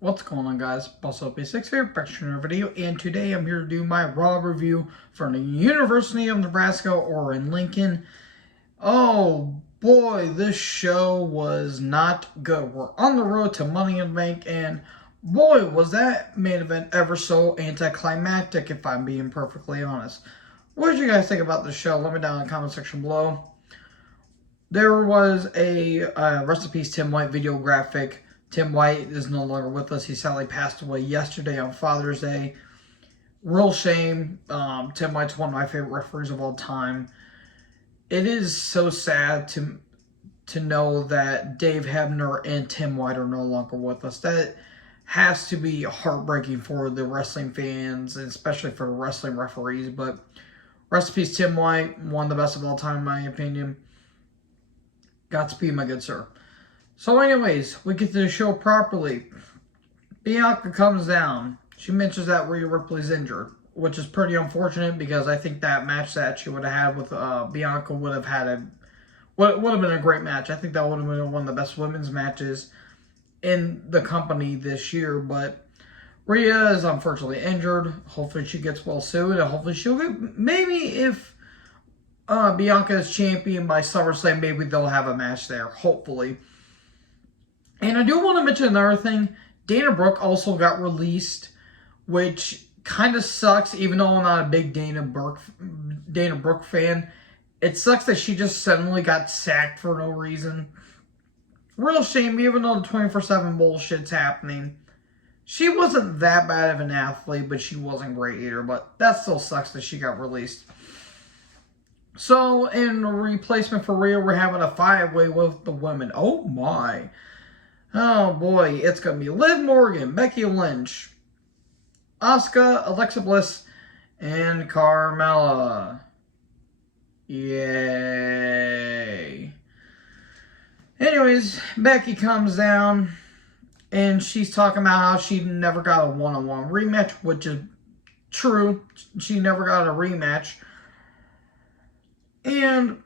What's going on, guys? BossOP6 here, back to another video, and today I'm here to do my Raw review for the University of Nebraska or in Lincoln. Oh boy, this show was not good. We're on the road to Money in the Bank, and boy, was that main event ever so anticlimactic, if I'm being perfectly honest. What did you guys think about the show? Let me down in the comment section below. There was a rest in peace Tim White video graphic. Tim White is no longer with us. He sadly passed away yesterday on Father's Day. Real shame. Tim White's one of my favorite referees of all time. It is so sad to know that Dave Hebner and Tim White are no longer with us. That has to be heartbreaking for the wrestling fans, and especially for wrestling referees. But rest in peace, Tim White, one of the best of all time in my opinion. Godspeed, my good sir. So anyways, we get to the show properly. Bianca comes down. She mentions that Rhea Ripley's injured, which is pretty unfortunate because I think that match that she would have had with Bianca would have been a great match. I think that would have been one of the best women's matches in the company this year. But Rhea is unfortunately injured. Hopefully she gets well soon, and hopefully she'll get, maybe if Bianca is champion by SummerSlam, maybe they'll have a match there. Hopefully. And I do want to mention another thing. Dana Brooke also got released, which kind of sucks, even though I'm not a big Dana Brooke fan. It sucks that she just suddenly got sacked for no reason. Real shame, even though the 24/7 bullshit's happening. She wasn't that bad of an athlete, but she wasn't great either. But that still sucks that she got released. So, in replacement for Rhea, we're having a 5-way with the women. Oh my. Oh boy, it's going to be Liv Morgan, Becky Lynch, Asuka, Alexa Bliss, and Carmella. Yay. Anyways, Becky comes down, and she's talking about how she never got a one-on-one rematch, which is true. She never got a rematch. And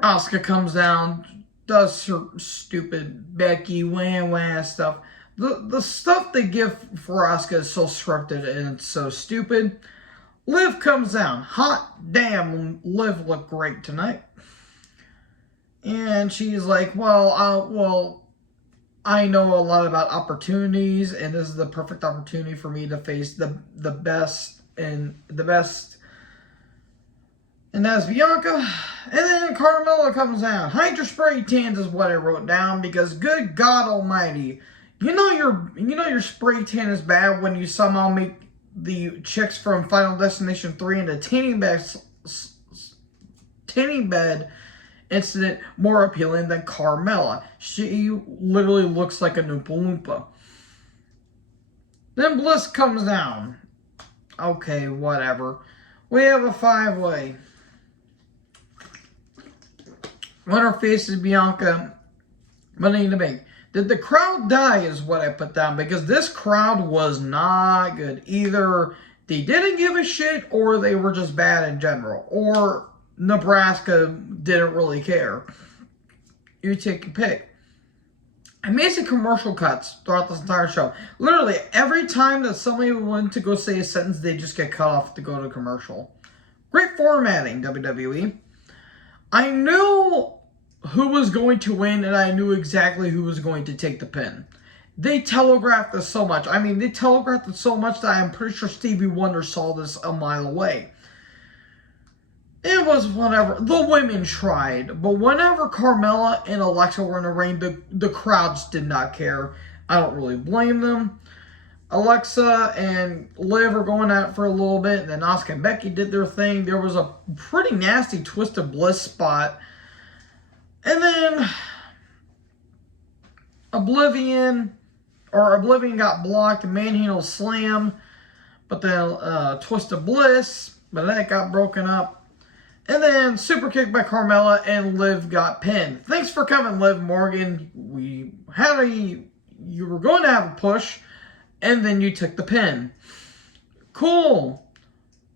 Asuka comes down, does her stupid Becky wah stuff. The stuff they give for Asuka is so scripted and it's so stupid. Liv comes down. Hot damn, Liv looked great tonight. And she's like, well, I know a lot about opportunities, and this is the perfect opportunity for me to face the best. And that's Bianca. And then Carmella comes down. Hydra spray tans is what I wrote down because good God Almighty, you know your spray tan is bad when you somehow make the chicks from Final Destination 3 into tanning bed incident more appealing than Carmella. She literally looks like a Oompa Loompa. Then Bliss comes down. Okay, whatever. We have a 5-way. Winner faces Bianca, Money in the Bank. Did the crowd die is what I put down, because this crowd was not good. Either they didn't give a shit or they were just bad in general. Or Nebraska didn't really care. You take a pick. Amazing commercial cuts throughout this entire show. Literally, every time that somebody went to go say a sentence, they just get cut off to go to commercial. Great formatting, WWE. I knew who was going to win, and I knew exactly who was going to take the pin. They telegraphed this so much. I mean, they telegraphed it so much that I'm pretty sure Stevie Wonder saw this a mile away. It was whatever. The women tried, but whenever Carmella and Alexa were in the ring, the crowds did not care. I don't really blame them. Alexa and Liv are going at it for a little bit, and then Asuka and Becky did their thing. There was a pretty nasty Twisted Bliss spot. And then Oblivion got blocked, Manhandle Slam, but then Twisted Bliss, but that got broken up. And then super kick by Carmella, and Liv got pinned. Thanks for coming, Liv Morgan. You were going to have a push, and then you took the pin. Cool.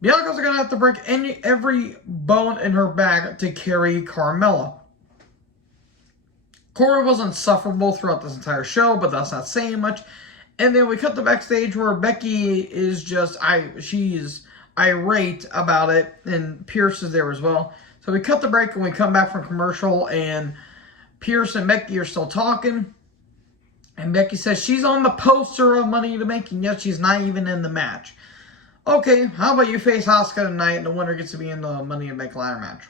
Bianca's going to have to break every bone in her back to carry Carmella. Corey was insufferable throughout this entire show, but that's not saying much. And then we cut the backstage where Becky is she's irate about it, and Pierce is there as well. So we cut the break and we come back from commercial, and Pierce and Becky are still talking. And Becky says she's on the poster of Money to Make, and yet she's not even in the match. Okay, how about you face Asuka tonight, and the winner gets to be in the Money to Make ladder match?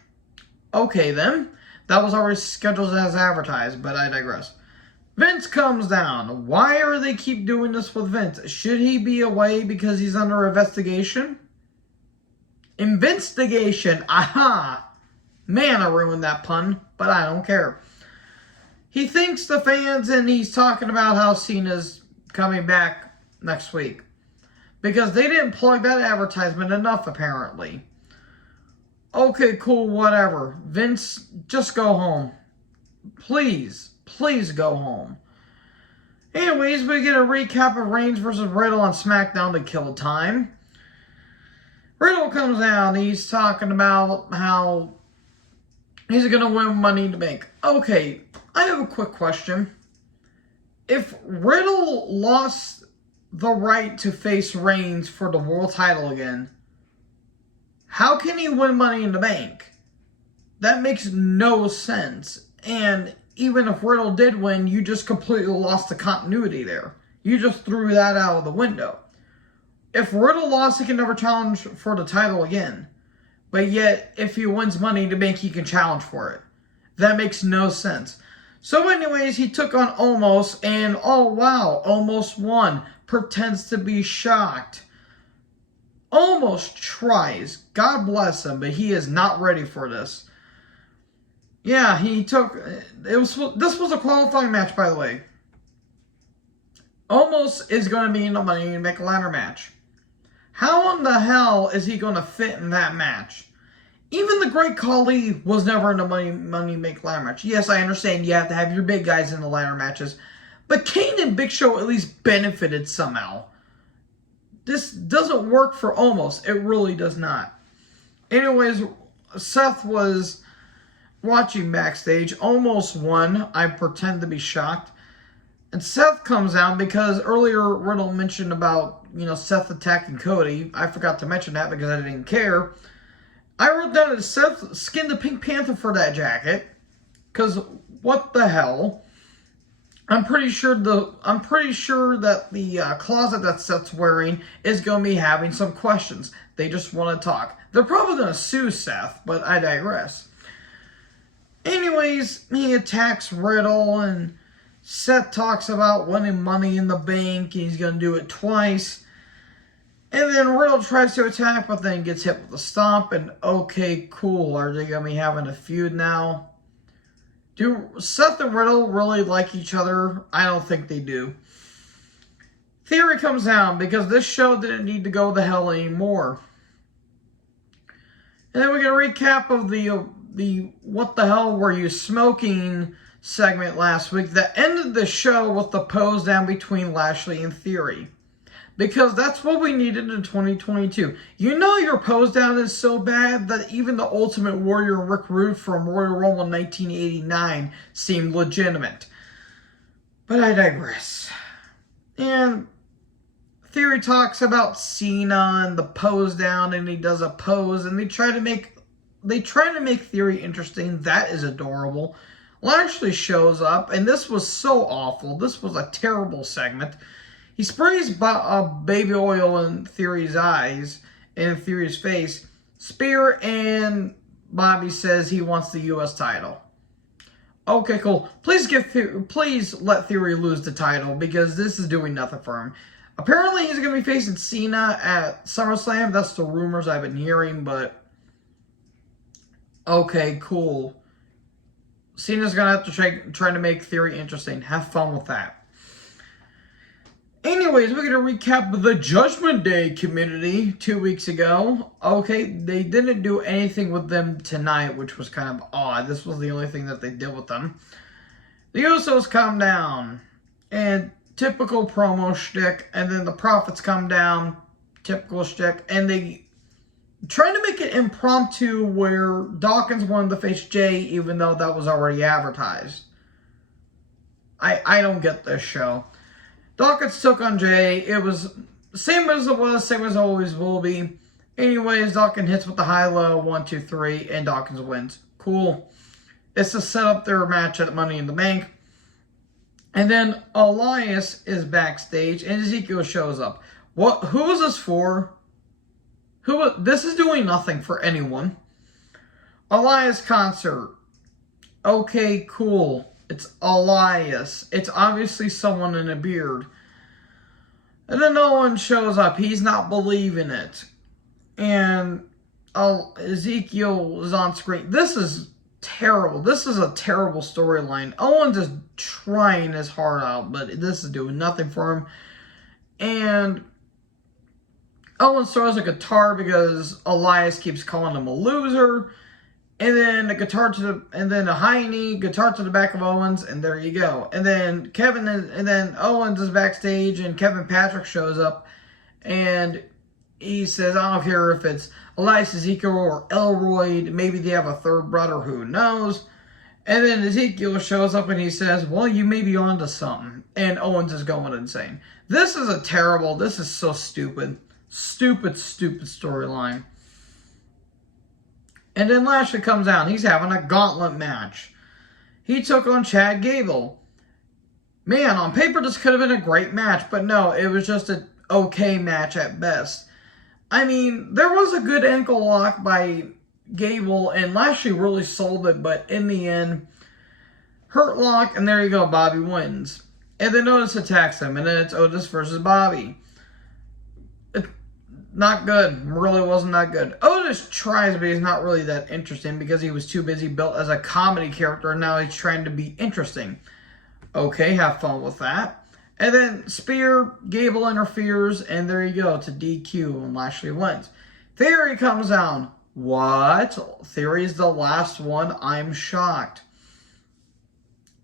Okay, then. That was already scheduled as advertised, but I digress. Vince comes down. Why are they keep doing this with Vince? Should he be away because he's under investigation? Investigation. Aha! Man, I ruined that pun, but I don't care. He thanks the fans, and he's talking about how Cena's coming back next week. Because they didn't plug that advertisement enough, apparently. Okay, cool, whatever. Vince, just go home. Please, please go home. Anyways, we get a recap of Reigns versus Riddle on SmackDown to kill time. Riddle comes out, he's talking about how he's going to win Money to Make. Okay, I have a quick question. If Riddle lost the right to face Reigns for the world title again, how can he win Money in the Bank? That makes no sense. And even if Riddle did win, you just completely lost the continuity there. You just threw that out of the window. If Riddle lost, he can never challenge for the title again. But yet, if he wins Money to Bank, he can challenge for it. That makes no sense. So anyways, he took on Omos, and oh wow, Omos won. Pretends to be shocked. Almost tries. God bless him, but he is not ready for this. Yeah, this was a qualifying match, by the way. Omos is going to be in the Money to Make ladder match. How in the hell is he going to fit in that match? Even the Great Khali was never in the Money to Make ladder match. Yes, I understand you have to have your big guys in the ladder matches, but Kane and Big Show at least benefited somehow. This doesn't work for Omos. It really does not. Anyways, Seth was watching backstage. Omos won. I pretend to be shocked. And Seth comes out because earlier Riddle mentioned about, Seth attacking Cody. I forgot to mention that because I didn't care. I wrote down that Seth skinned the Pink Panther for that jacket. Because what the hell? I'm pretty sure that the closet that Seth's wearing is going to be having some questions. They just want to talk. They're probably going to sue Seth, but I digress. Anyways, he attacks Riddle, and Seth talks about winning Money in the Bank. He's going to do it twice. And then Riddle tries to attack, but then gets hit with a stomp. And okay, cool. Are they going to be having a feud now? Do Seth and Riddle really like each other? I don't think they do. Theory comes down because this show didn't need to go to hell anymore. And then we get a recap of the What the Hell Were You Smoking segment last week that ended the show with the pose down between Lashley and Theory. Because that's what we needed in 2022. Your pose down is so bad that even the Ultimate Warrior Rick Rude from Royal Rumble 1989 seemed legitimate. But I digress. And Theory talks about Cena and the pose down, and he does a pose, and they try to make Theory interesting. That is adorable. Lashley shows up, and this was so awful. This was a terrible segment. He sprays baby oil in Theory's eyes, in Theory's face. Spear, and Bobby says he wants the U.S. title. Okay, cool. Please let Theory lose the title, because this is doing nothing for him. Apparently, he's going to be facing Cena at SummerSlam. That's the rumors I've been hearing, but okay, cool. Cena's going to have to try to make Theory interesting. Have fun with that. Anyways, we're going to recap the Judgment Day community 2 weeks ago. Okay, they didn't do anything with them tonight, which was kind of odd. This was the only thing that they did with them. The Usos come down, and typical promo shtick, and then the Profits come down, typical shtick, and they trying to make it impromptu where Dawkins wanted to face Jay, even though that was already advertised. I don't get this show. Dawkins took on Jay. It was same as it was, same as it always will be. Anyways, Dawkins hits with the high-low, 1, 2, 3, and Dawkins wins. Cool. It's to set up their match at Money in the Bank. And then Elias is backstage, and Ezekiel shows up. Who is this for? This is doing nothing for anyone. Elias concert. Okay, cool. It's Elias. It's obviously someone in a beard. And then no one shows up. He's not believing it. And Ezekiel is on screen. This is terrible. This is a terrible storyline. Owens is trying his heart out, but this is doing nothing for him. And Owens throws a guitar because Elias keeps calling him a loser. And then a high knee, guitar to the back of Owens, and there you go. And then Owens is backstage, and Kevin Patrick shows up, and he says, I don't care if it's Elias, Ezekiel, or Elroy. Maybe they have a third brother, who knows. And then Ezekiel shows up, and he says, well, you may be onto something. And Owens is going insane. This is so stupid. Stupid storyline. And then Lashley comes out. He's having a gauntlet match. He took on Chad Gable. Man, on paper this could have been a great match, but no, it was just an okay match at best. I mean, there was a good ankle lock by Gable, and Lashley really sold it, but in the end, hurt lock, and there you go, Bobby wins. And then Otis attacks him, and then it's Otis versus Bobby. Not good. Really wasn't that good. Otis tries, but he's not really that interesting because he was too busy built as a comedy character, and now he's trying to be interesting. Okay, have fun with that. And then Spear, Gable interferes, and there you go, to DQ, and Lashley wins. Theory comes down. What? Theory's the last one? I'm shocked.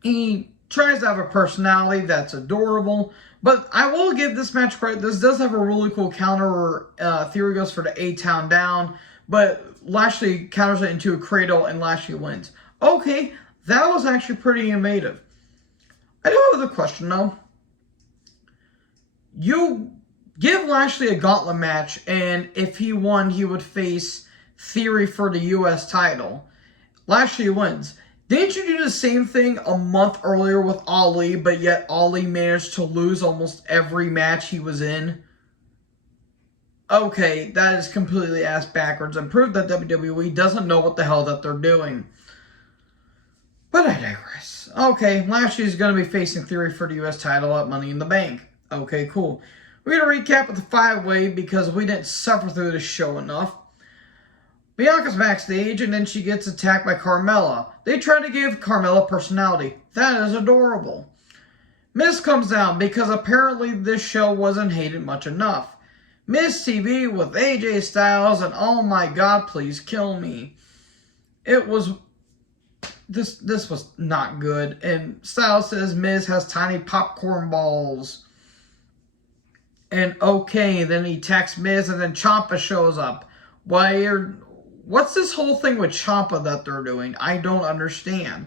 He tries to have a personality that's adorable, but I will give this match credit. This does have a really cool counter where Theory goes for the A-Town down, but Lashley counters it into a cradle, and Lashley wins. Okay, that was actually pretty innovative. I do have a question, though. You give Lashley a gauntlet match, and if he won, he would face Theory for the U.S. title. Lashley wins. Didn't you do the same thing a month earlier with Ali, but yet Ali managed to lose almost every match he was in? Okay, that is completely ass backwards and proved that WWE doesn't know what the hell that they're doing. But I digress. Okay, Lashley's going to be facing Theory for the U.S. title at Money in the Bank. Okay, cool. We're going to recap with the 5-way because we didn't suffer through this show enough. Bianca's backstage, and then she gets attacked by Carmella. They try to give Carmella personality. That is adorable. Miz comes down because apparently this show wasn't hated much enough. Miz TV with AJ Styles, and oh my god, please kill me. It was... This was not good. And Styles says Miz has tiny popcorn balls. And okay, then he attacks Miz, and then Ciampa shows up. What's this whole thing with Ciampa that they're doing? I don't understand.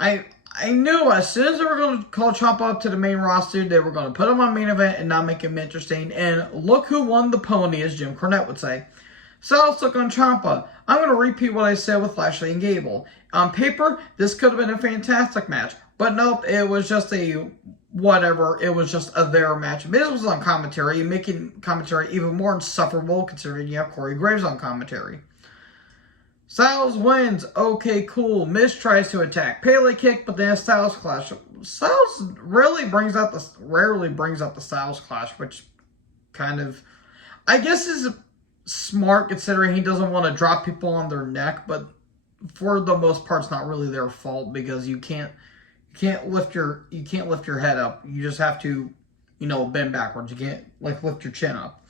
I knew as soon as they were going to call Ciampa up to the main roster, they were going to put him on main event and not make him interesting. And look who won the pony, as Jim Cornette would say. Styles took on Ciampa. I'm going to repeat what I said with Lashley and Gable. On paper, this could have been a fantastic match. But nope, it was just a whatever. It was just a their match. Miz was on commentary, making commentary even more insufferable considering you have Corey Graves on commentary. Styles wins. Okay, cool. Miz tries to attack. Pele kick, but then a Styles clash. Styles rarely brings out the Styles clash, which kind of, I guess, is smart considering he doesn't want to drop people on their neck, but for the most part, it's not really their fault because you can't lift your head up. You just have to, bend backwards. You can't lift your chin up.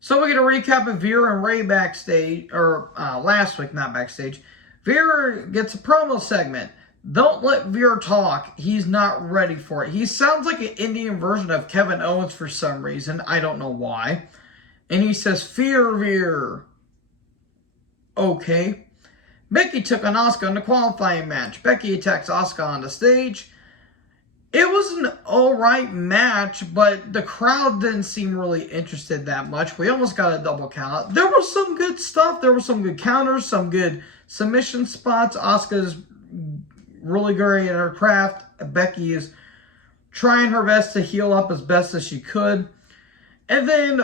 So we're gonna recap of Veer and Ray backstage, or last week, not backstage. Veer gets a promo segment. Don't let Veer talk. He's not ready for it. He sounds like an Indian version of Kevin Owens for some reason. I don't know why. And he says, "Fear Veer." Okay. Becky took on Asuka in the qualifying match. Becky attacks Asuka on the stage. It was an alright match, but the crowd didn't seem really interested that much. We almost got a double count. There was some good stuff. There were some good counters, some good submission spots. Asuka's really great at her craft. Becky is trying her best to heal up as best as she could. And then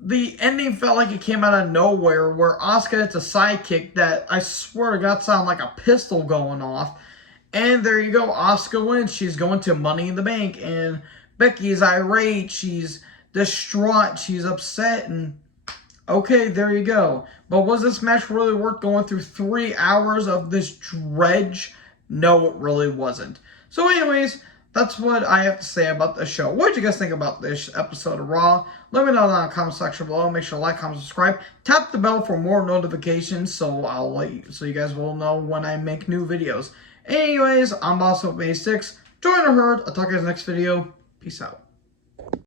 the ending felt like it came out of nowhere, where Asuka hits a sidekick that I swear to God sounded like a pistol going off. And there you go, Asuka wins. She's going to Money in the Bank, and Becky is irate. She's distraught. She's upset, and okay, there you go. But was this match really worth going through 3 hours of this dredge? No, it really wasn't. So anyways, that's what I have to say about the show. What did you guys think about this episode of Raw? Let me know in the comment section below. Make sure to like, comment, subscribe. Tap the bell for more notifications so you guys will know when I make new videos. Anyways, I'm Boss Hope 86. Join the herd. I'll talk to you guys in the next video. Peace out.